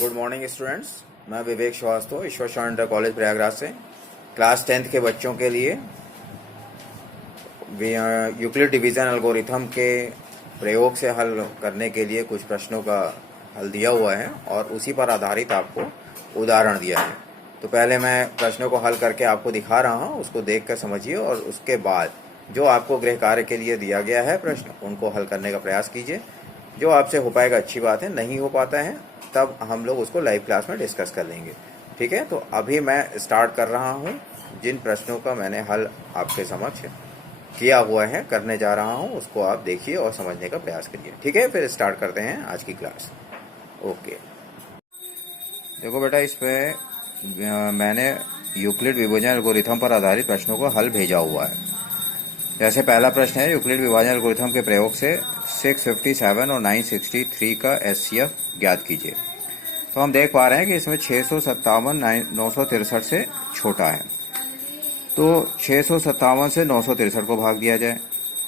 Good morning students. मैं विवेक श्रीवास्तव ईश्वर शरण inter college Prayagraj से क्लास 10th के बच्चों के लिए यूक्लिड डिवीज़न एल्गोरिथम के प्रयोग से हल करने के लिए कुछ प्रश्नों का हल दिया हुआ है और उसी पर आधारित आपको उदाहरण दिया है। तो पहले मैं प्रश्नों को हल करके आपको दिखा रहा हूँ, उसको देख कर समझिए और उसके बाद जो आपको गृह कार्य के लिए दिया गया है प्रश्न, उनको हल करने का प्रयास कीजिए। जो आपसे हो पाएगा अच्छी बात है, नहीं हो पाता है तब हम लोग उसको लाइव क्लास में डिस्कस कर लेंगे। ठीक है, तो अभी मैं स्टार्ट कर रहा हूँ। जिन प्रश्नों का मैंने हल आपके समक्ष किया हुआ है, करने जा रहा हूँ, उसको आप देखिए और समझने का प्रयास करिए। ठीक है, फिर स्टार्ट करते हैं आज की क्लास। ओके, देखो बेटा, इस पे मैंने यूक्लिड विभाजन एल्गोरिथम पर आधारित प्रश्नों को हल भेजा हुआ है। जैसे पहला प्रश्न है, यूक्लिड विभाजन एल्गोरिथम के प्रयोग से 657 और 963 का एचसीएफ ज्ञात कीजिए। तो हम देख पा रहे हैं कि इसमें 657 963 से छोटा है, तो 657 से 963 को भाग दिया जाए।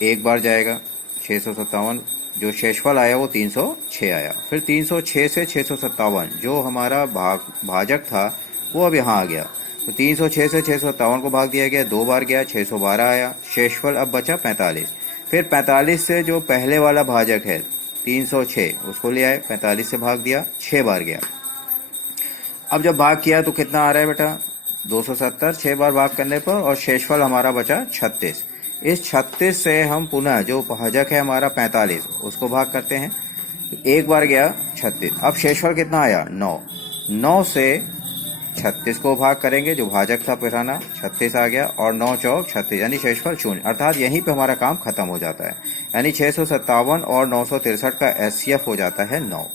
एक बार जाएगा 657, जो शेषफल आया वो 306 आया। फिर 306 से 657 जो हमारा भाजक था वो अब यहाँ आ गया, तो 306 से 657 को भाग दिया गया, दो बार गया, 612 आया। शेषफल अब बचा 45। फिर 45 से जो पहले वाला भाजक है 306, उसको ले आए, 45 से भाग दिया, 6 बार गया। अब जब भाग किया तो कितना आ रहा है बेटा? 270 6 बार भाग करने पर, और शेषफल हमारा बचा 36। इस 36 से हम पुनः जो भाजक है हमारा 45, उसको भाग करते हैं। एक बार गया 36, अब शेषफल कितना आया? 9। 9 से 36 को भाग करेंगे, जो भाजक था पुराना 36 आ गया, और 9 चौक 36, यानी शेषफल 0। अर्थात यहीं पे हमारा काम खत्म हो जाता है, यानी 657 और 963 का एचसीएफ हो जाता है 9।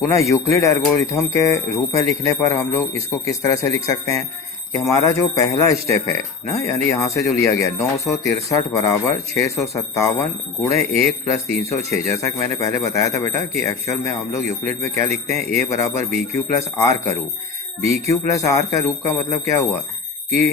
पुनः यूक्लिड एल्गोरिथम के रूप में लिखने पर हम लोग इसको किस तरह से लिख सकते हैं कि हमारा जो पहला स्टेप है ना, यानी यहाँ से जो लिया गया 963 बराबर 657 गुणे 1 प्लस 306। जैसा कि मैंने पहले बताया था बेटा कि एक्चुअल में हम लोग यूक्लिड में क्या लिखते हैं, ए बराबर बी क्यू प्लस आर का रूप। बी क्यू प्लस आर का रूप का मतलब क्या हुआ कि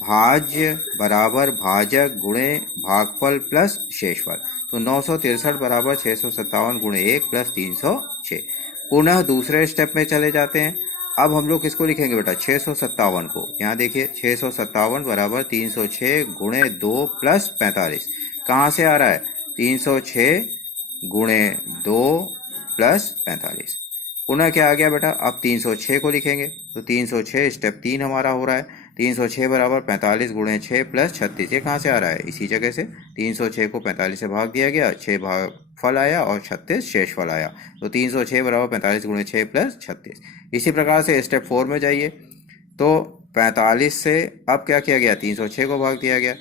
भाज्य बराबर भाजक गुणे भागफल प्लस शेषफल। तो 963 बराबर 657 गुणे 1 प्लस 306। पुनः दूसरे स्टेप में चले जाते हैं। अब हम लोग किसको लिखेंगे बेटा? 657 को। यहाँ देखिए 657 बराबर 306 गुणे 2 प्लस 45। कहाँ से आ रहा है? 306 गुणे 2 प्लस 45। पुनः क्या आ गया बेटा? अब 306 को लिखेंगे, तो 306 स्टेप 3 हमारा हो रहा है। 306 बराबर 45 गुणे 6 प्लस 36। ये कहाँ से आ रहा है? इसी जगह से 306 को 45 से भाग दिया गया, 6 भाग फल आया और 36 शेषफल आया। तो 306 बराबर 45 गुणे 6 प्लस 36। इसी प्रकार से स्टेप 4 में जाइए, तो 45 से अब क्या किया गया? 306 को भाग दिया गया,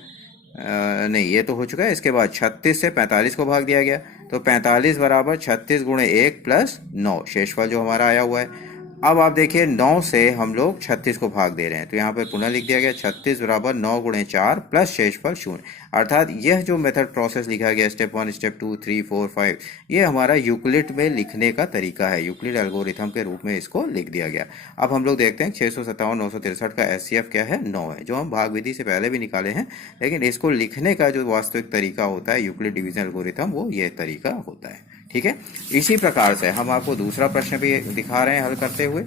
नहीं ये तो हो चुका है। इसके बाद 36 से 45 को भाग दिया गया, तो 45 बराबर 36 गुणे 1 प्लस 9, शेषफल जो हमारा आया हुआ है। अब आप देखिए 9 से हम लोग 36 को भाग दे रहे हैं, तो यहाँ पर पुनः लिख दिया गया 36 बराबर 9 गुणे 4 प्लस शेषफल 0। अर्थात यह जो मेथड प्रोसेस लिखा गया स्टेप 1 स्टेप 2 3 4 5, ये हमारा यूक्लिड में लिखने का तरीका है। यूक्लिड एल्गोरिथम के रूप में इसको लिख दिया गया। अब हम लोग देखते हैं 657 963 का एचसीएफ क्या है? 9 है, जो हम भाग विधि से पहले भी निकाले हैं, लेकिन इसको लिखने का जो वास्तविक तरीका होता है यूक्लिड डिवीजन एल्गोरिथम, वो ये तरीका होता है। ठीक है, इसी प्रकार से हम आपको दूसरा प्रश्न भी दिखा रहे हैं हल करते हुए।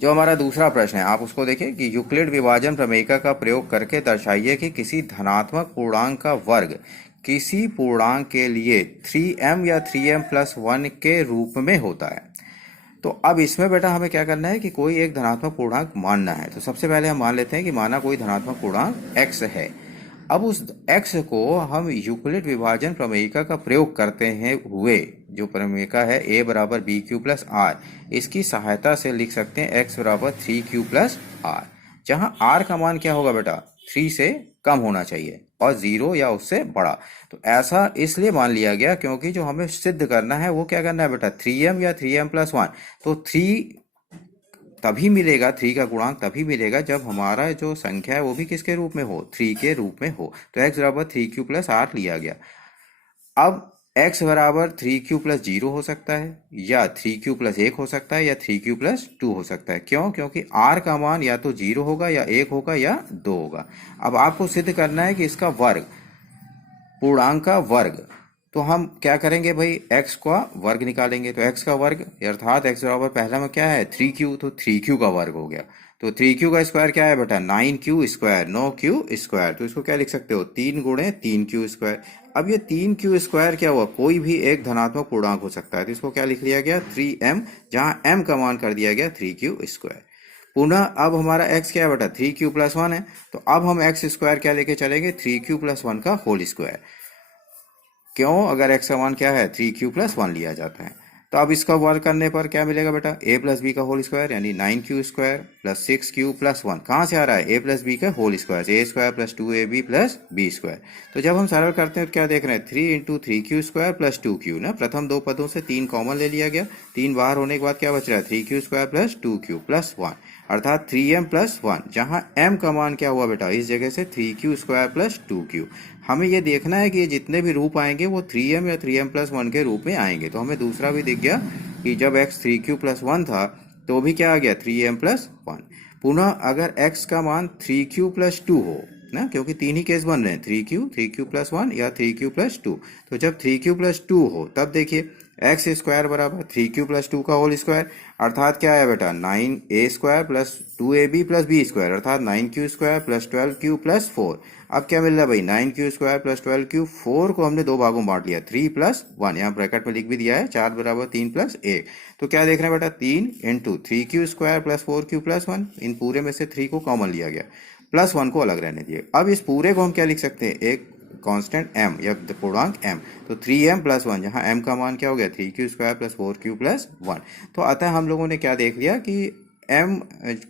जो हमारा दूसरा प्रश्न है, आप उसको देखिए कि यूक्लिड विभाजन प्रमेयिका का प्रयोग करके दर्शाइए कि किसी धनात्मक पूर्णांक का वर्ग किसी पूर्णांक के लिए 3m या 3m प्लस 1 के रूप में होता है। तो अब इसमें बेटा हमें क्या करना है कि कोई एक धनात्मक पूर्णांक मानना है। तो सबसे पहले हम मान लेते हैं कि माना कोई धनात्मक पूर्णांक x है। अब उस x को हम यूक्लिड विभाजन प्रमेयिका का प्रयोग करते हैं हुए, जो प्रमेयिका है a बराबर बी क्यू प्लस आर, इसकी सहायता से लिख सकते हैं x बराबर 3q प्लस आर, जहाँ r का मान क्या होगा बेटा? 3 से कम होना चाहिए और 0 या उससे बड़ा। तो ऐसा इसलिए मान लिया गया क्योंकि जो हमें सिद्ध करना है वो क्या करना है बेटा? 3m या 3m प्लस 1। तो 3 तभी मिलेगा, 3 का गुणांक तभी मिलेगा जब हमारा जो संख्या है वो भी किसके रूप में हो? 3 के रूप में हो। तो x बराबर 3q प्लस आर लिया गया। अब x बराबर 3q प्लस 0 हो सकता है, या 3q प्लस 1 हो सकता है, या 3q प्लस 2 हो सकता है। क्यों? क्योंकि r का मान या तो 0 होगा, या 1 होगा, या 2 होगा। अब आपको सिद्ध करना है कि इसका वर्ग, पूर्णांक का वर्ग, तो हम क्या करेंगे भाई, x का वर्ग निकालेंगे। तो x का वर्ग अर्थात x बराबर पहला में क्या है 3q, तो 3q का वर्ग हो गया। तो 3q का स्क्वायर क्या है बेटा 9q स्क्वायर, 9q स्क्वायर। तो इसको क्या लिख सकते हो 3 गुणे 3q स्क्वायर। अब ये 3q स्क्वायर क्या हुआ, कोई भी एक धनात्मक पूर्णांक हो सकता है, तो इसको क्या लिख लिया गया 3m, जहां m का मान कर दिया गया 3q स्क्वायर। पुनः अब हमारा x क्या है बेटा 3q प्लस 1 है, तो अब हम x स्क्वायर क्या लेके चलेंगे 3q प्लस 1 का होल स्क्वायर। क्यों, अगर x का मान क्या है 3q प्लस 1 लिया जाता है। तो अब इसका वर्ग करने पर क्या मिलेगा बेटा a प्लस बी का होल स्क्वायर, यानी 9q square plus 6q plus 1। कहाँ से आ रहा है a प्लस बी का whole square, a square plus 2ab plus b square. तो जब हम सरल करते हैं तो क्या देख रहे हैं 3 into 3q square plus 2q ना, प्रथम दो पदों से 3 कॉमन ले लिया गया, 3 बाहर होने के बाद क्या बच रहा है 3q square plus 2q plus 1, अर्थात 3m प्लस 1, जहां m का मान क्या हुआ बेटा इस जगह से 3q स्क्वायर प्लस 2q। हमें ये देखना है कि ये जितने भी रूप आएंगे वो 3m या 3m प्लस 1 के रूप में आएंगे। तो हमें दूसरा भी दिख गया कि जब x 3q प्लस 1 था तो भी क्या आ गया 3m प्लस 1। पुनः अगर x का मान 3q प्लस 2 हो ना, क्योंकि तीन ही केस बन रहे हैं 3q प्लस 1 या 3q प्लस 2, तो जब 3q प्लस 2 हो तब देखिए एक्स स्क्वायर बराबर 3q प्लस 2 का होल स्क्वायर, अर्थात क्या है बेटा 9a square plus 2ab plus b square, अर्थात 9q square plus 12q plus 4। अब क्या मिल रहा है भाई 9q स्क्वायर प्लस 12q, 4 को हमने दो भागों में बांट लिया 3 प्लस 1, यहाँ ब्रैकेट में लिख भी दिया है 4 बराबर 3 प्लस 1। तो क्या देख रहे हैं बेटा 3 into 3q square plus 4q plus 1, इन पूरे में से 3 को कॉमन लिया गया, प्लस 1 को अलग रहने दिए। अब इस पूरे को हम क्या लिख सकते हैं एक कांस्टेंट m या पूर्णांक m, तो 3m प्लस 1, जहां m का मान क्या हो गया 3q square plus 4q plus 1। तो अतः हम लोगों ने क्या देख लिया कि m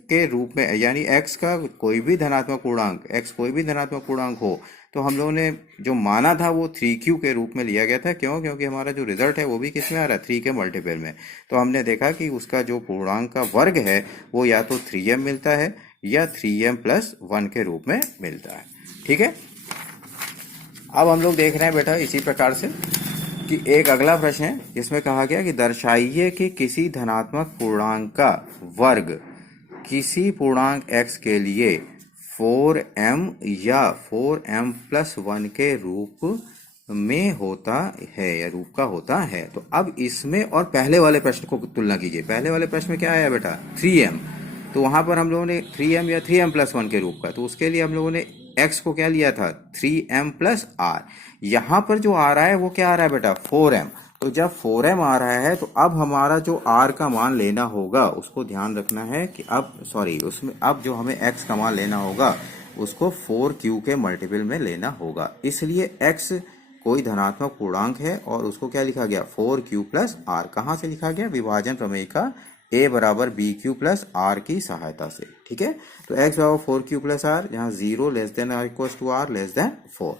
के रूप में, यानी x का कोई भी धनात्मक पूर्णांक, x कोई भी धनात्मक पूर्णांक हो तो हम लोगों ने जो माना था वो 3q के रूप में लिया गया था। क्यों, क्योंकि हमारा जो रिजल्ट है वो भी किस में आ रहा है 3 के मल्टीपल में। तो हमने देखा कि उसका जो पूर्णांक का वर्ग है वो या तो 3m मिलता है या 3m प्लस 1 के रूप में मिलता है। ठीक है, अब हम लोग देख रहे हैं बेटा इसी प्रकार से कि एक अगला प्रश्न है जिसमें कहा गया कि दर्शाइए कि किसी धनात्मक पूर्णांक का वर्ग किसी पूर्णांक x के लिए 4m या 4m प्लस 1 के रूप में होता है या रूप का होता है। तो अब इसमें और पहले वाले प्रश्न को तुलना कीजिए। पहले वाले प्रश्न में क्या आया बेटा 3m, तो वहां पर हम लोगों ने 3m या 3m प्लस 1 के रूप का, तो उसके लिए हम लोगों ने x को क्या लिया था 3m प्लस r। यहाँ पर जो आ रहा है वो क्या आ रहा है बेटा 4m। तो जब 4m आ रहा है तो अब हमारा जो r का मान लेना होगा उसको ध्यान रखना है कि उसमें अब जो हमें x का मान लेना होगा उसको 4q के मल्टीपल में लेना होगा। इसलिए x कोई धनात्मक पूर्णांक है और उसको क्या लिखा गया 4q प्लस r। कहाँ से लिखा गया, विभाजन प्रमेय का a बराबर bq प्लस r की सहायता से। ठीक है, तो x बराबर 4q प्लस r, जहाँ 0 लेस देन और equal to r less than 4।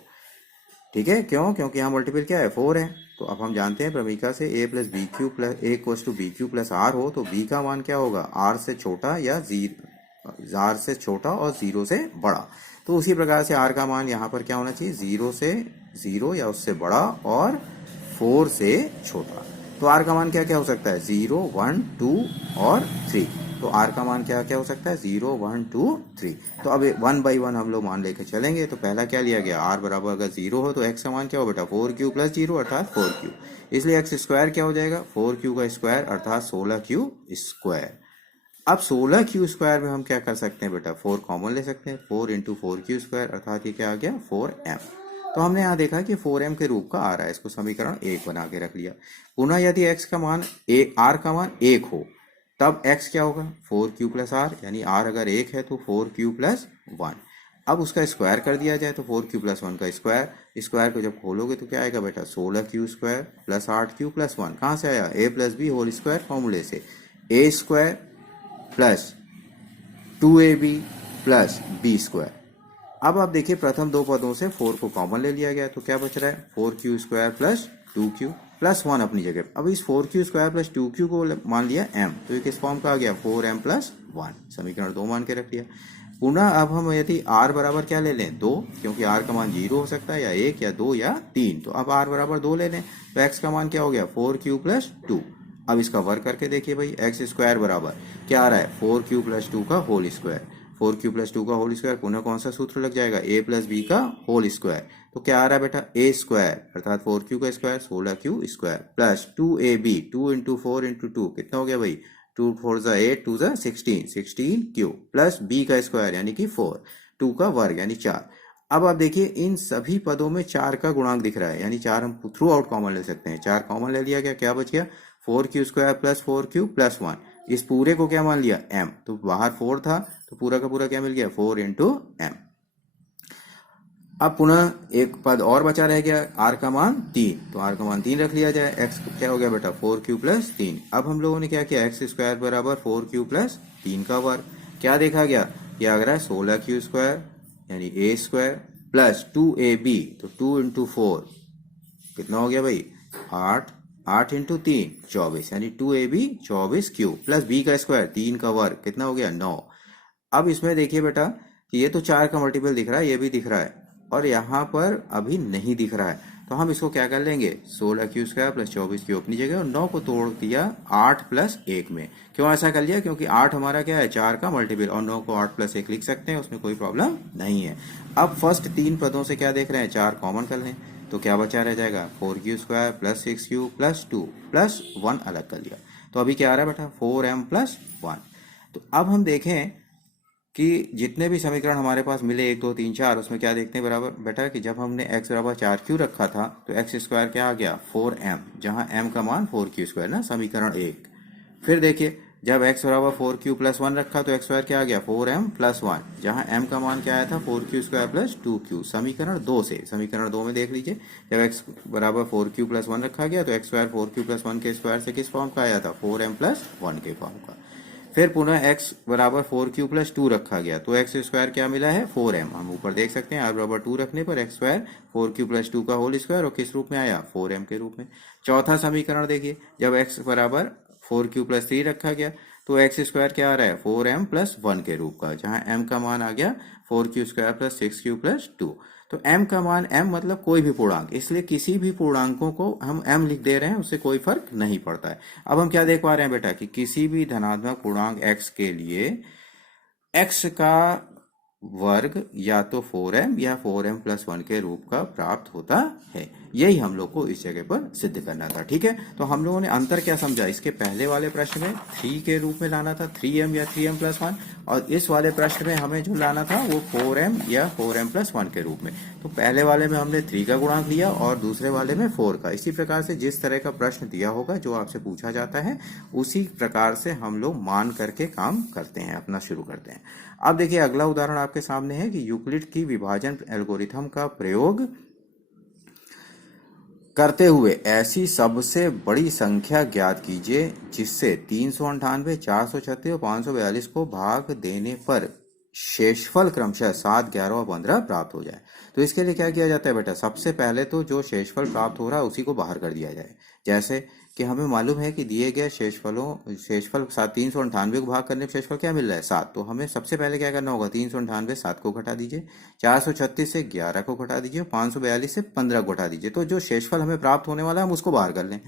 ठीक है, क्यों, क्योंकि यहाँ मल्टीपल क्या है 4 है। तो अब हम जानते हैं प्रमेयिका से a plus B Q plus a equal to B Q plus r हो तो b का मान क्या होगा r से छोटा या r से छोटा और 0 से बड़ा। तो उसी प्रकार से r का मान यहाँ पर क्या होना चाहिए 0 से 0 या उससे बड़ा और 4 से छोटा। तो r का मान क्या क्या हो सकता है 0, 1, 2 और 3। तो r का मान क्या क्या हो सकता है 0, 1, 2, 3। तो अब 1 बाई 1 हम लोग मान लेके चलेंगे। तो पहला क्या लिया गया r बराबर अगर 0 हो तो x का मान क्या हो बेटा 4q प्लस 0 अर्थात 4q, इसलिए x स्क्वायर क्या हो जाएगा 4q का स्क्वायर अर्थात 16q स्क्वायर। अब 16q स्क्वायर में हम क्या कर सकते हैं बेटा 4 कॉमन ले सकते हैं, 4 इंटू 4q स्क्वायर अर्थात ये क्या आ गया 4m। तो हमने यहाँ देखा कि 4m के रूप का आ रहा है, इसको समीकरण 1 बना के रख लिया। पुनः यदि x का मान r का मान 1 हो तब x क्या होगा 4q प्लस r, यानी r अगर 1 है तो 4q प्लस 1। अब उसका स्क्वायर कर दिया जाए तो 4q प्लस 1 का स्क्वायर, स्क्वायर को जब खोलोगे तो क्या आएगा बेटा 16q square plus 8q plus 1। कहाँ से आया a plus B whole square फॉर्मूले से, a square plus 2ab plus b square. अब आप देखिए प्रथम दो पदों से 4 को कॉमन ले लिया गया तो क्या बच रहा है 4q square plus 2q plus 1 अपनी जगह। अब इस 4q स्क्वायर प्लस 2q को मान लिया m, तो ये किस फॉर्म का आ गया 4m प्लस 1, समीकरण 2 मान के रख लिया। पुनः अब हम यदि r बराबर क्या ले लें 2, क्योंकि r का मान 0 हो सकता है या 1 या 2 या 3, तो अब r बराबर 2 ले लें तो x का मान क्या हो गया 4q प्लस 2। अब इसका वर्ग करके देखिए भाई x स्क्वायर बराबर क्या आ रहा है 4q प्लस 2 का होल स्क्वायर, 4q प्लस 2 का होल स्क्वायर, पुनः कौन सा सूत्र लग जाएगा, a प्लस बी का होल स्क्वायर। तो क्या आ रहा है बेटा, a स्क्वायर अर्थात 4q का square 16q square plus 2ab 2 into 4 into 2 कितना हो गया भाई, 2 4 जा 8 2 जा 16q प्लस b का स्क्वायर यानी कि 4, 2 का वर्ग यानी 4। अब आप देखिए इन सभी पदों में 4 का गुणांक दिख रहा है, यानी 4 हम थ्रू आउट कॉमन ले सकते हैं। 4 कॉमन ले लिया गया, क्या बच गया 4q square plus 4q plus 1। इस पूरे को क्या मान लिया, m, तो बाहर 4 था तो पूरा का पूरा क्या मिल गया 4 इंटू एम। अब पुनः एक पद और बचा रह गया, r का मान 3, तो r का मान 3 रख लिया जाए। x क्या हो गया बेटा 4q प्लस 3। अब हम लोगों ने क्या किया, एक्स स्क्वायर बराबर 4q प्लस 3 का वर्ग, क्या देखा गया, ये आ रहा है 16q स्क्वायर यानी a स्क्वायर प्लस 2ab, तो 2 इंटू 4 कितना हो गया भाई 8, 8 इंटू 3 24 यानी 2ab 24q प्लस b का स्क्वायर 3 का वर्ग कितना हो गया 9। अब इसमें देखिए बेटा कि ये तो 4 का मल्टीपल दिख रहा है, ये भी दिख रहा है और यहाँ पर अभी नहीं दिख रहा है, तो हम इसको क्या कर लेंगे 16q स्क्वायर प्लस 24q अपनी जगह और 9 को तोड़ दिया 8 प्लस 1 में। क्यों ऐसा कर लिया, क्योंकि 8 हमारा क्या है 4 का मल्टीपल और 9 को 8 प्लस 1 लिख सकते हैं, उसमें कोई प्रॉब्लम नहीं है। अब फर्स्ट 3 पदों से क्या देख रहे हैं 4 कॉमन कर लें, तो क्या बचा रह जाएगा 4q square plus 6q plus 2 plus 1 अलग कर लिया, तो अभी क्या आ रहा है बेटा 4m प्लस 1। तो अब हम देखें कि जितने भी समीकरण हमारे पास मिले 1 2 3 4, उसमें क्या देखते हैं बराबर बेटा कि जब हमने x बराबर 4q रखा था तो x स्क्वायर क्या आ गया 4m, जहां m का मान 4q स्क्वायर ना, समीकरण 1। फिर देखिए जब x बराबर 4q प्लस 1 रखा तो x स्क्वायर क्या आ गया 4m प्लस 1, जहां m का मान क्या आया था 4q स्क्वायर प्लस 2q, समीकरण 2 से। समीकरण 2 में देख लीजिए जब x बराबर 4q प्लस 1 रखा गया तो x स्क्वायर 4q प्लस 1 के स्क्वायर से किस फॉर्म का आया था 4m प्लस 1 के फॉर्म का। फिर पुनः x बराबर 4q प्लस 2 रखा गया तो x स्क्वायर क्या मिला है 4m, हम ऊपर देख सकते हैं r बराबर 2 रखने पर x स्क्वायर 4q प्लस 2 का होल स्क्वायर और किस रूप में आया 4m के रूप में। चौथा समीकरण देखिए जब x बराबर 4q प्लस 3 रखा गया तो x स्क्वायर क्या आ रहा है 4m प्लस 1 के रूप का, जहां m का मान आ गया 4q square plus 6q plus 2। तो m का मान m मतलब कोई भी पूर्णांक, इसलिए किसी भी पूर्णांकों को हम m लिख दे रहे हैं, उससे कोई फर्क नहीं पड़ता है। अब हम क्या देख पा रहे हैं बेटा कि किसी भी धनात्मक पूर्णांक x के लिए x का वर्ग या तो 4m या 4m प्लस 1 के रूप का प्राप्त होता है। यही हम लोग को इस जगह पर सिद्ध करना था, ठीक है। तो हम लोगों ने अंतर क्या समझा, इसके पहले वाले प्रश्न में 3 के रूप में लाना था 3m या 3m प्लस 1, और इस वाले प्रश्न में हमें जो लाना था वो 4m या 4m प्लस 1 के रूप में। तो पहले वाले में हमने 3 का गुणांक लिया और दूसरे वाले में 4 का। इसी प्रकार से जिस तरह का प्रश्न दिया होगा जो आपसे पूछा जाता है उसी प्रकार से हम लोग मान करके काम करते हैं, अपना शुरू करते हैं। अब देखिए अगला उदाहरण आपके सामने है कि यूक्लिड की विभाजन एल्गोरिथम का प्रयोग करते हुए ऐसी सबसे बड़ी संख्या ज्ञात कीजिए जिससे 398, 436 और 542 को भाग देने पर शेषफल क्रमशः 7, 11 और 15 प्राप्त हो जाए। तो इसके लिए क्या किया जाता है बेटा, सबसे पहले तो जो शेषफल प्राप्त हो रहा है उसी को बाहर कर दिया जाए। जैसे कि हमें मालूम है कि दिए गए शेषफल 398 को भाग करने पर शेषफल क्या मिल रहा है 7, तो हमें सबसे पहले क्या करना होगा 398 7 को घटा दीजिए, 436 से 11 को घटा दीजिए, 542 से 15 को घटा दीजिए, तो जो शेषफल हमें प्राप्त होने वाला है हम उसको बाहर कर लें।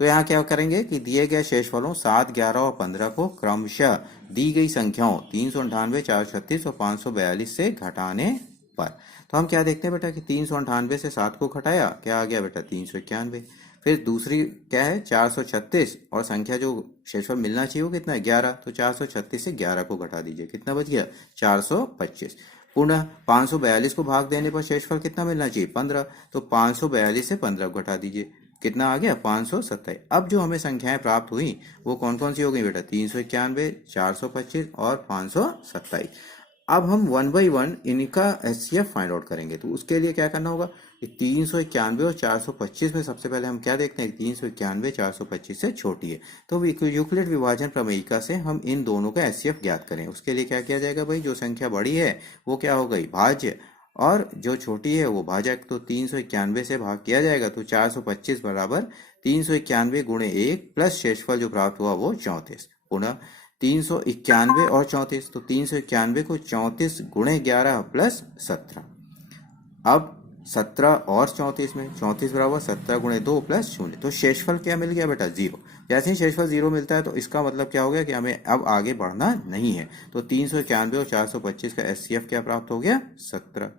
तो यहाँ क्या करेंगे कि दिए गए शेषफलों 7, 11 और 15 को क्रमशः दी गई संख्याओं 398, 436 और 542 से घटाने पर। तो हम क्या देखते हैं बेटा कि 398 से 7 को घटाया, क्या आ गया बेटा 391। फिर दूसरी क्या है 436 और संख्या जो शेषफल मिलना चाहिए वो कितना है 11, तो 436 से 11 को घटा दीजिए, कितना बच गया 425। पुनः 542 को भाग देने पर शेषफल कितना मिलना चाहिए 15, तो 542 से 15 को घटा दीजिए, कितना आ गया 527। अब जो हमें संख्याएं प्राप्त हुई वो कौन कौन सी हो गई बेटा 391, 425 और 527। अब हम 1 बाई 1 इनका एचसीएफ फाइंड आउट करेंगे, तो उसके लिए क्या करना होगा कि 391 और 425 में सबसे पहले हम क्या देखते हैं 391 425 से छोटी है, तो यूक्लिड विभाजन प्रमेयिका से हम इन दोनों का एचसीएफ ज्ञात करें। उसके लिए क्या किया जाएगा भाई, जो संख्या बड़ी है वो क्या हो गई भाज्य और जो छोटी है वो भाजक, तो 391 से भाग किया जाएगा तो 425 बराबर 391 गुणे 1 प्लस शेषफल जो प्राप्त हुआ वो 34। पुनः 391 और 34, तो 391 को 34 गुणे 11 प्लस 17। अब 17 और 34 में 34 बराबर 17 गुणे 2 प्लस 0, तो शेषफल क्या मिल गया बेटा 0। जैसे ही शेषफल 0 मिलता है तो इसका मतलब क्या हो गया कि हमें अब आगे बढ़ना नहीं है। तो 391 और 425 का एचसीएफ क्या प्राप्त हो गया? 17।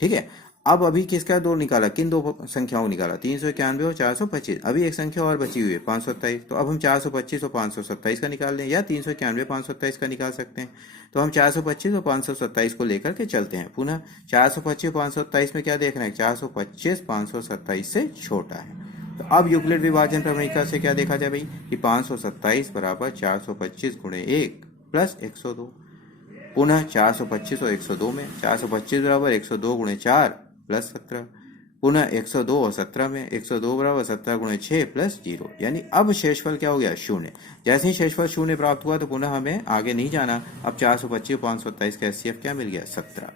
ठीक है, अब अभी किसका दो निकाला, किन दो संख्याओं को निकाला? 391 और 425। अभी एक संख्या और बची हुई है 527। तो अब हम 425 और 527 का निकाल लें, या 391 527 का निकाल सकते हैं। तो हम 425 और 527 को लेकर के चलते हैं। पुनः 425 और 527 में क्या देख रहे हैं? 425 527 से छोटा है। तो अब यूक्लिड विभाजन प्रमेय से क्या देखा जाए भाई कि 527 बराबर 425 गुणे 1 प्लस 102। पुनः 425 और 102 में 425 बराबर 102 गुणे 4 प्लस 17। पुनः 102 और 17 में 102 बराबर 17 गुणे 6 प्लस 0। यानी अब शेषफल क्या हो गया? शून्य। जैसे ही शेषफल शून्य प्राप्त हुआ तो पुनः हमें आगे नहीं जाना। अब 425 527 का एचसीएफ क्या मिल गया? 17।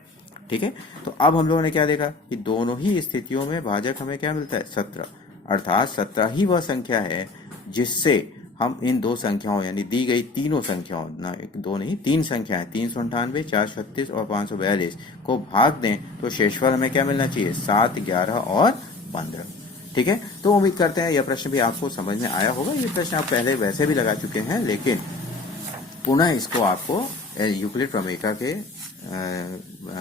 ठीक है, तो अब हम लोगों ने क्या देखा कि दोनों ही स्थितियों में भाजक हमें क्या मिलता है? 17। अर्थात 17 ही वह संख्या है जिससे हम इन दो संख्याओं यानी दी गई तीनों संख्याओं, ना एक दो नहीं तीन संख्याएं 398 436 और 542 को भाग दें तो शेषफल हमें क्या मिलना चाहिए? 7 11 और 15। ठीक है, तो उम्मीद करते हैं यह प्रश्न भी आपको समझ में आया होगा। ये प्रश्न आप पहले वैसे भी लगा चुके हैं, लेकिन पुनः इसको आपको यूक्लिड प्रमेयिका के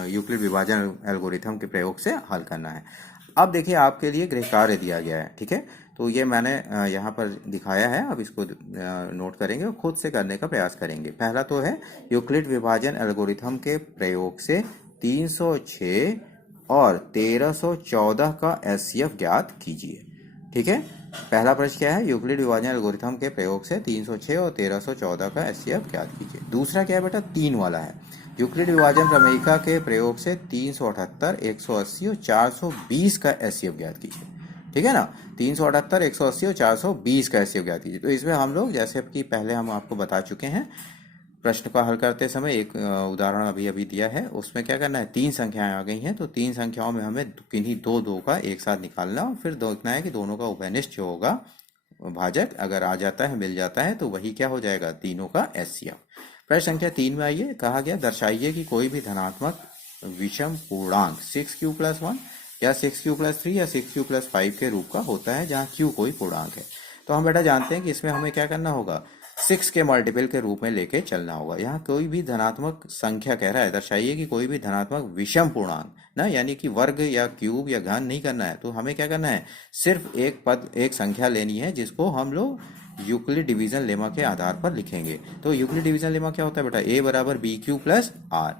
यूक्लिड विभाजन एल्गोरिथम के प्रयोग से हल करना है। अब देखिए आपके लिए गृह कार्य दिया गया है। ठीक है, तो ये मैंने यहाँ पर दिखाया है, अब इसको नोट करेंगे और खुद से करने का प्रयास करेंगे। पहला तो है यूक्लिड विभाजन एल्गोरिथम के प्रयोग से 306 और 1314 का एचसीएफ ज्ञात कीजिए। ठीक है, पहला प्रश्न क्या है? यूक्लिड विभाजन एल्गोरिथम के प्रयोग से 306 और 1314 का एचसीएफ ज्ञात कीजिए। दूसरा क्या है बेटा? 3 वाला है। यूक्लिड विभाजन प्रमेयिका के प्रयोग से 378 180 और 420 का एचसीएफ ज्ञात कीजिए। ठीक है ना, 378 180 और 420 का एचसीएफ ज्ञात कीजिए। तो इसमें हम लोग जैसे कि पहले हम आपको बता चुके हैं, प्रश्न का हल करते समय एक उदाहरण अभी अभी दिया है, उसमें क्या करना है? 3 संख्याएं आ गई हैं, तो 3 संख्याओं में हमें किन्हीं दो का एक साथ निकालना और फिर देखना है कि दोनों का उभयनिष्ठ जो होगा भाजक अगर आ जाता है, मिल जाता है, तो वही क्या हो जाएगा? तीनों का एचसीएफ। प्रश्न संख्या 3 में आइए, कहा गया दर्शाइए कि कोई भी धनात्मक विषम पूर्णांक 6q + 1 या 6q + 3 या 6q + 5 के रूप का होता है जहाँ q कोई पूर्णांक है। तो हम बेटा जानते हैं कि इसमें हमें क्या करना होगा? 6 के मल्टीपल के रूप में लेके चलना होगा। यहाँ कोई भी धनात्मक संख्या कह रहा है, दर्शाइए कि कोई भी धनात्मक विषम पूर्णांक ना, यानी कि वर्ग या क्यूब या घन नहीं करना है। तो हमें क्या करना है? सिर्फ एक पद एक संख्या लेनी है जिसको हम लोग यूक्लिड डिवीजन लेमा के आधार पर लिखेंगे। तो यूक्लिड डिवीजन लेमा क्या होता है बेटा? a बराबर BQ + R,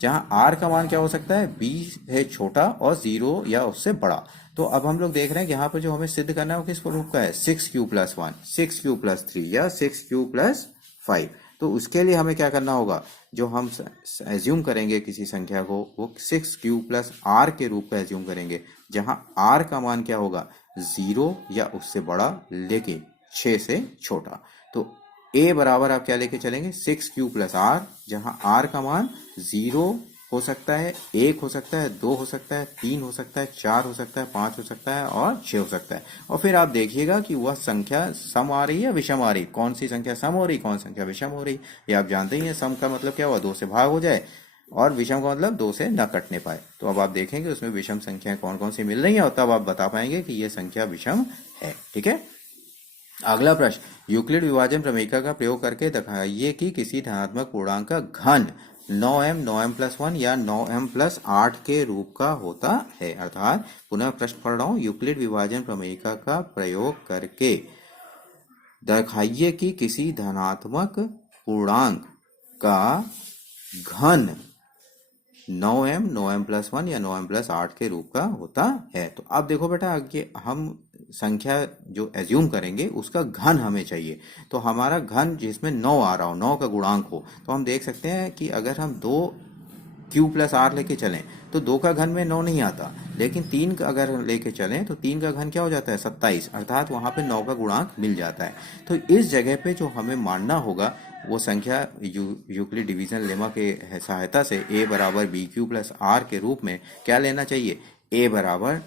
जहाँ R का मान क्या हो सकता है? B है छोटा और 0 या उससे बड़ा। तो अब हम लोग देख रहे हैं कि यहाँ पर जो हमें सिद्ध करना है वो किस रूप का है? 6q + 1 6q + 3 या 6q + 5। तो उसके लिए हमें क्या करना होगा? जो हम एज्यूम करेंगे किसी संख्या को, वो 6q + R के रूप का एज्यूम करेंगे, जहाँ R का मान क्या होगा? 0 या उससे बड़ा, लेकिन 6 से छोटा। तो a बराबर आप क्या लेके चलेंगे? 6q + R, जहाँ R का मान 0 हो सकता है, 1 हो सकता है, 2 हो सकता है, 3 हो सकता है, 4 हो सकता है, 5 हो सकता है और 6 हो सकता है। और फिर आप देखिएगा कि वह संख्या सम आ रही है या विषम आ रही, कौन सी संख्या सम हो रही, कौन सी संख्या विषम हो रही। ये आप जानते ही हैं, सम का मतलब क्या हुआ? 2 से भाग हो जाए, और विषम का मतलब 2 से न कटने पाए। तो अब आप देखेंगे उसमें विषम संख्याएं कौन कौन सी मिल रही हैं और तब आप बता पाएंगे कि ये संख्या विषम है। ठीक है, अगला प्रश्न, यूक्लिड विभाजन प्रमेयिका का प्रयोग करके दिखाइए कि किसी धनात्मक पूर्णांक का घन 9m 9m + 1 या 9m + 8 के रूप का होता है। अर्थात पुनः प्रश्न पढ़ रहा हूं, यूक्लिड विभाजन प्रमेयिका का प्रयोग करके दिखाइए कि किसी धनात्मक पूर्णांक का घन 9m 9m + 1 या 9m + 8 के रूप का होता है। तो अब देखो बेटा, आगे हम संख्या जो एज्यूम करेंगे उसका घन हमें चाहिए। तो हमारा घन जिसमें 9 आ रहा हो, 9 का गुणांक हो, तो हम देख सकते हैं कि अगर हम 2q + R लेके चलें तो 2 का घन में 9 नहीं आता, लेकिन 3 का अगर लेके चलें तो 3 का घन क्या हो जाता है? 27। अर्थात वहां पे 9 का गुणांक मिल जाता है। तो इस जगह पे जो हमें मानना होगा वो संख्या यूक्लिड डिवीजन लेमा के सहायता से a बराबर BQ + R के रूप में क्या लेना चाहिए? a बराबर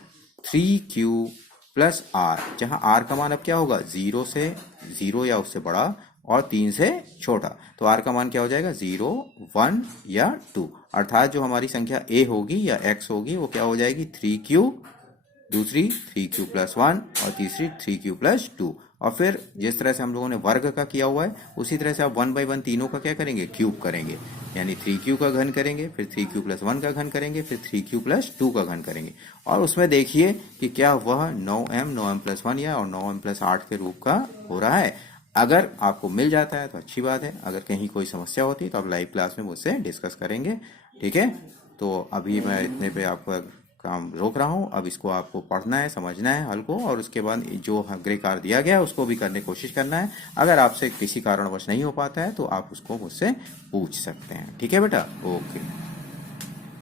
3q + R, जहां R का मान अब क्या होगा? 0 से 0 या उससे बड़ा और 3 से छोटा। तो R का मान क्या हो जाएगा? 0 1 या 2। अर्थात जो हमारी संख्या a होगी या x होगी वो क्या हो जाएगी? 3q, दूसरी 3q + 1 और तीसरी 3q + 2। और फिर जिस तरह से हम लोगों ने वर्ग का किया हुआ है उसी तरह से आप 1/1 तीनों का क्या करेंगे, क्यूब करेंगे। यानी 3q का घन करेंगे, फिर 3q + 1 का घन करेंगे, फिर 3q + 2 का घन करेंगे। और उसमें देखिए कि क्या वह 9m 9m+1 या और 9m+8 के रूप का हो रहा है। अगर आपको मिल जाता है तो अच्छी बात है, अगर कहीं कोई समस्या होती है तो आप लाइव क्लास में मुझसे डिस्कस करेंगे। ठीक है, तो अभी मैं इतने पे आपका काम रोक रहा हूँ। अब इसको आपको पढ़ना है, समझना है हल को, और उसके बाद जो गृह कार्य दिया गया है उसको भी करने की कोशिश करना है। अगर आपसे किसी कारणवश नहीं हो पाता है तो आप उसको मुझसे पूछ सकते हैं। ठीक है बेटा, ओके।